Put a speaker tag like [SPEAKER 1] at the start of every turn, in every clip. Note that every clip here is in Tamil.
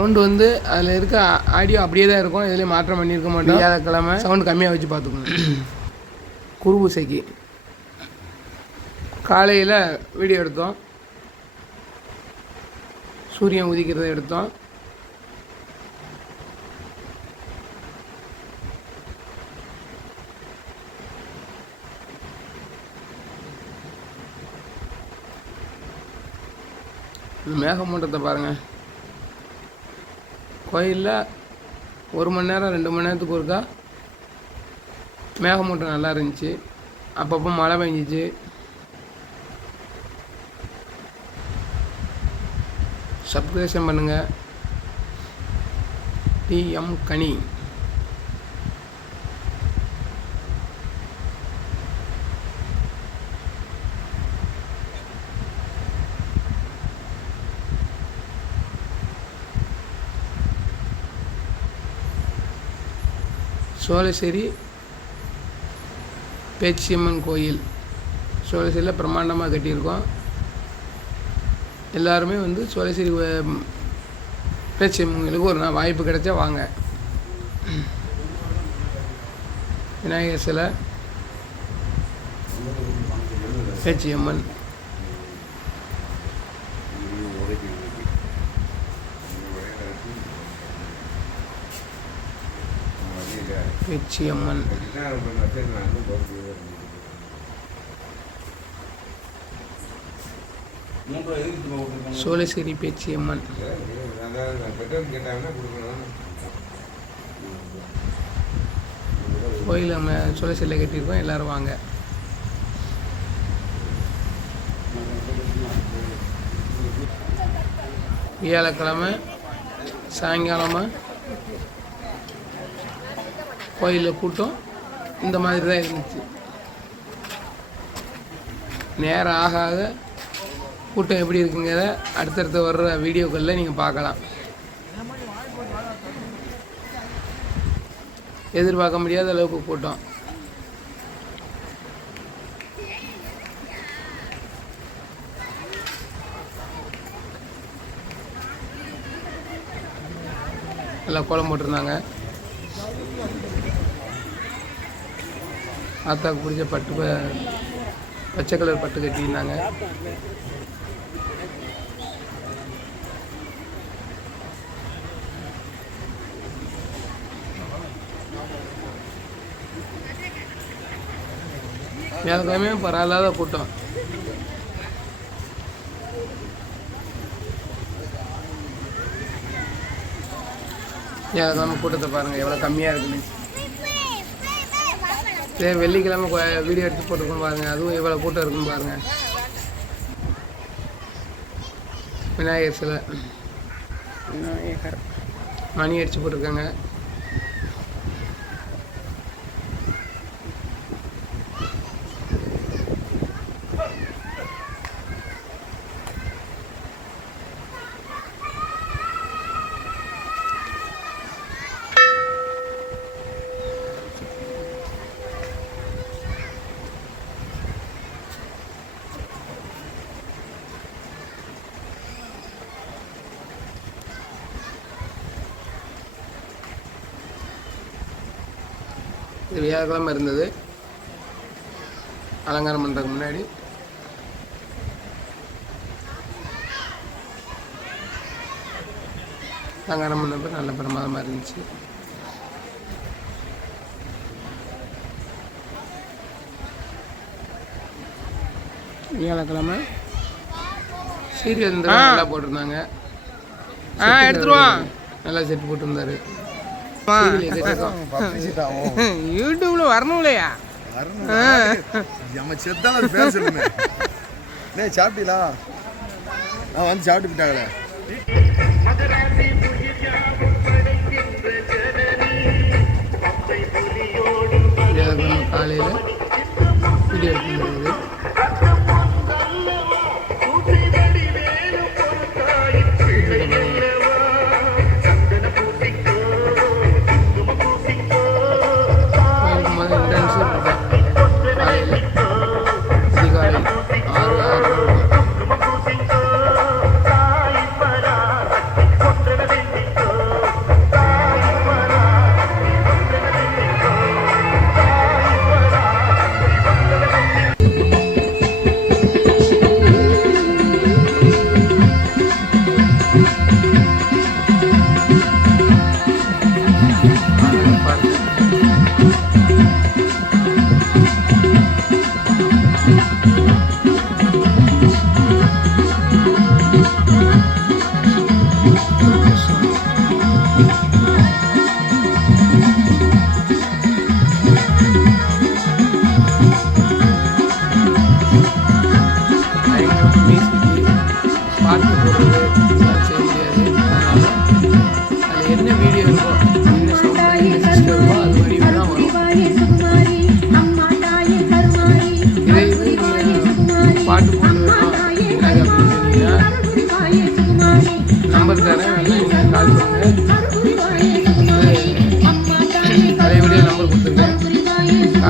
[SPEAKER 1] சவுண்டு வந்து அதில் இருக்க ஆடியோ அப்படியே தான் இருக்கும். எதுலேயும் மாற்றம் பண்ணியிருக்க மாட்டோம். வியாழக்கிழமை சவுண்டு கம்மியாக வச்சு பார்த்துக்கணும். குருபூசைக்கு. காலையில் வீடியோ எடுத்தோம். சூரியன் உதிக்கிறத எடுத்தோம். மேகமூட்டத்தை பாருங்கள் கோயிலில் ஒரு மணி நேரம் ரெண்டு மணி நேரத்துக்கு ஒருக்கா மேகமூட்டம் நல்லா இருந்துச்சு. அப்பப்போ மழை பெஞ்சிச்சு. சப்ஸ்கிரேஷன் பண்ணுங்கள் டிஎம் கனி. சோழசேரி பேச்சியம்மன் கோயில். சோழசேரியில் பிரம்மாண்டமாக கட்டியிருக்கோம். எல்லாருமே வந்து சோழசேரி பேச்சியம்மன் கோயிலுக்கு ஒரு நாள் வாய்ப்பு கிடைச்சா வாங்க. விநாயகர் சிலை பேச்சியம்மன். வெச்சியம்மன் சோழசேரி பேச்சியம்மன் கோயில் நம்ம சோழசேரியில் கட்டியிருக்கோம் எல்லோரும் வாங்க. வியாழக்கிழமை சாயங்காலமாக கோயிலில் கூட்டம் இந்த மாதிரி தான் இருந்துச்சு. நேரம் ஆக ஆக கூட்டம் எப்படி இருக்குங்கிறத அடுத்தடுத்து வர்ற வீடியோக்களில் நீங்கள் பார்க்கலாம். எதிர்பார்க்க முடியாத அளவுக்கு கூட்டம். நல்லா கோலம் போட்டிருந்தாங்க. ஆத்தாவுக்கு பிடிச்ச பட்டு பச்சை கலர் பட்டு கட்டியிருந்தாங்க. வியாழக்கிழமையும் பரவாயில்லாத கூட்டம். வியாழக்கிழமை கூட்டத்தை பாருங்கள் எவ்வளோ கம்மியாக இருக்குன்னு. இதே வெள்ளிக்கிழமை வீடியோ எடுத்து போட்டுருக்கோம் பாருங்கள் அதுவும் எவ்வளோ கூட்டம் இருக்குன்னு பாருங்கள் விநாயகர் சிலை.
[SPEAKER 2] விநாயகர்.
[SPEAKER 1] மணி அடிச்சு போட்டிருக்காங்க. இது வியாழக்கிழமை இருந்தது. அலங்காரம் பண்ணுறதுக்கு முன்னாடி. அலங்காரம் பண்ணப்போ நல்ல பிரமாதமாக இருந்துச்சு.
[SPEAKER 2] வியாழக்கிழமை.
[SPEAKER 1] சீரியல் நல்லா போட்டிருந்தாங்க.
[SPEAKER 2] ஆ எடுத்துருவான்
[SPEAKER 1] நல்லா செட் போட்டிருந்தாரு. எக்கச்சக்கம்.
[SPEAKER 2] யூடியூப்ல
[SPEAKER 3] சொல்லுமே டேய் சாப்பிட்டீங்களா நான் வந்து சாப்பிட்டு விட்டாங்களே
[SPEAKER 1] காலையில் வீடியோ எடுத்துருந்தது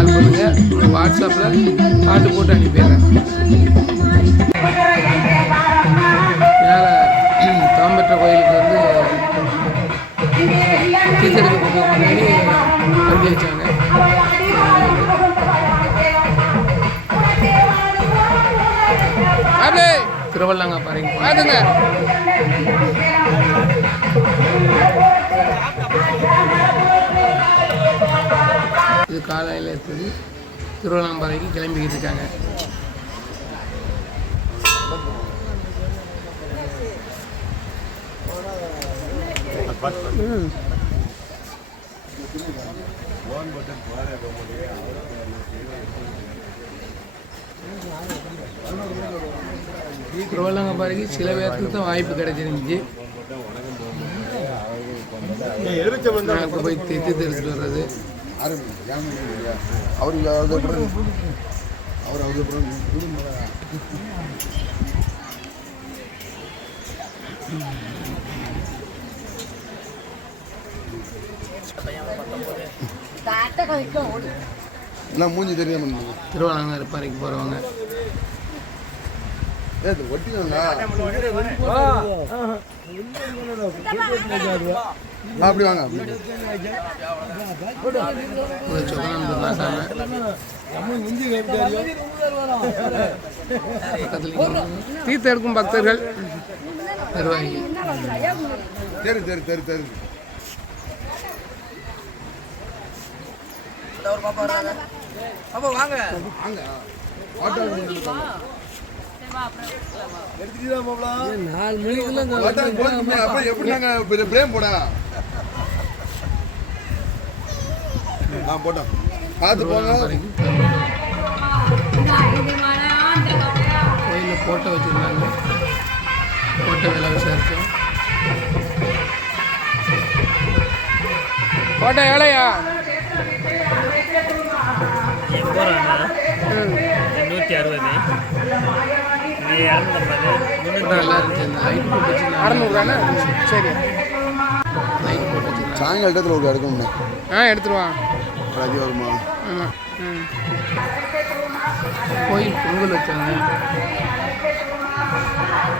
[SPEAKER 1] கால் பண்ணுங்கள் வாட்ஸ்அப்பில் பாட்டு போட்டு அனுப்பிடுறேன். மேலே தாம்பற்ற கோயிலுக்கு வந்து டீச்சருக்கு போக முன்னாடி பந்தி வச்சாங்க.
[SPEAKER 2] அப்படியே
[SPEAKER 1] திருவள்ளாங்க பாருங்க.
[SPEAKER 2] பாத்துங்க
[SPEAKER 1] காலையில் இருக்குது திருவண்ணாமலைக்கு கிளம்பிக்கிட்டு இருக்காங்க. திருவள்ளங்கப்பாறைக்கு சில பேர்த்துக்கு தான் வாய்ப்பு கிடைச்சிருந்துச்சு. போய் தெத்து தெரிச்சுட்டு வர்றது.
[SPEAKER 3] அவர் அவர் அவர் அவர் அப்புறம் என்ன மூஞ்சி தெரியாம பண்ணுங்க
[SPEAKER 1] திருவண்ணாமலைப்பாறைக்கு போகிறவங்க
[SPEAKER 3] ஏ ஒட்டிக்கோங்க அப்படி வாங்க.
[SPEAKER 2] தீர்த்தம் எடுக்கும் பக்தர்கள்.
[SPEAKER 3] சரி சரி சரி சரி வாங்க. ஆட்டோ ஆட்டோ போட்டுமே, அப்புறம் எப்படி நாங்க பிரேம் போட நான் போட்டோம் பார்த்து போங்க
[SPEAKER 1] கோயிலில் ஃபோட்டோ வச்சுருந்தாங்க போட்டோ விலை விசாரித்தோம்
[SPEAKER 2] கோட்டை ஏழையா
[SPEAKER 4] எண்ணூற்றி அறுபது
[SPEAKER 2] அறநூறுவாண்ணா? சரி.
[SPEAKER 3] சாயங்கால இடத்துல ஒரு எடுக்கணும்ண்ணே.
[SPEAKER 2] ஆ எடுத்துருவான்
[SPEAKER 3] ரதி வருமா
[SPEAKER 2] ஆமாம் ம்.
[SPEAKER 1] கோயில் பொங்கல் வச்சாங்க.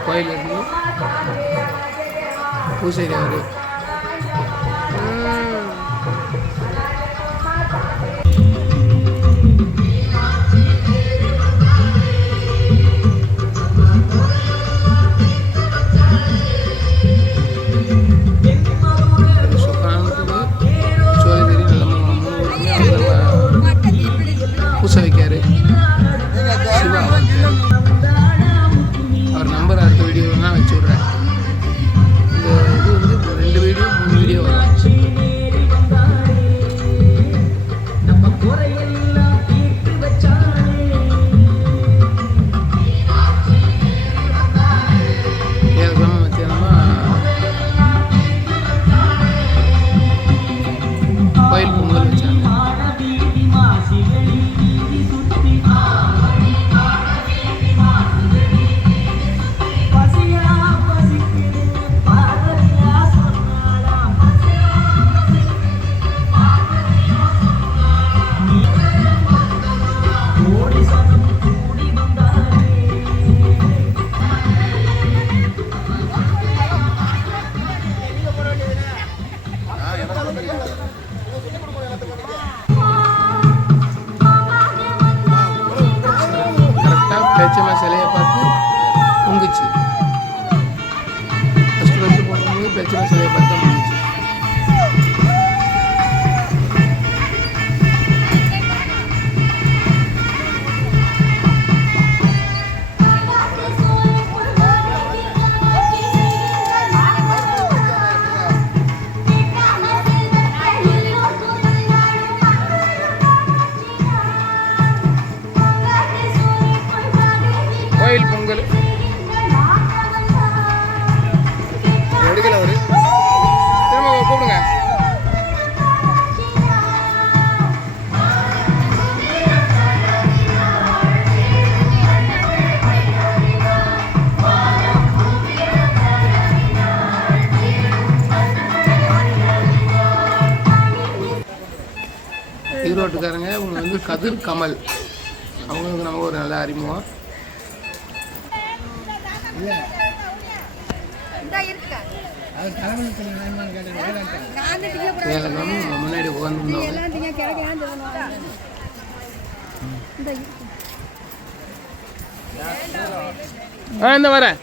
[SPEAKER 1] கோயில் இருந்து பூசாரி அவர் கரெக்டாக பேச்சம்மா சிலையை பார்த்து கமல். அவங்களுக்கு நம்ம ஒரு நல்ல அறிமுகம். முன்னாடி உட்காந்துருந்தோம் இந்த வரேன்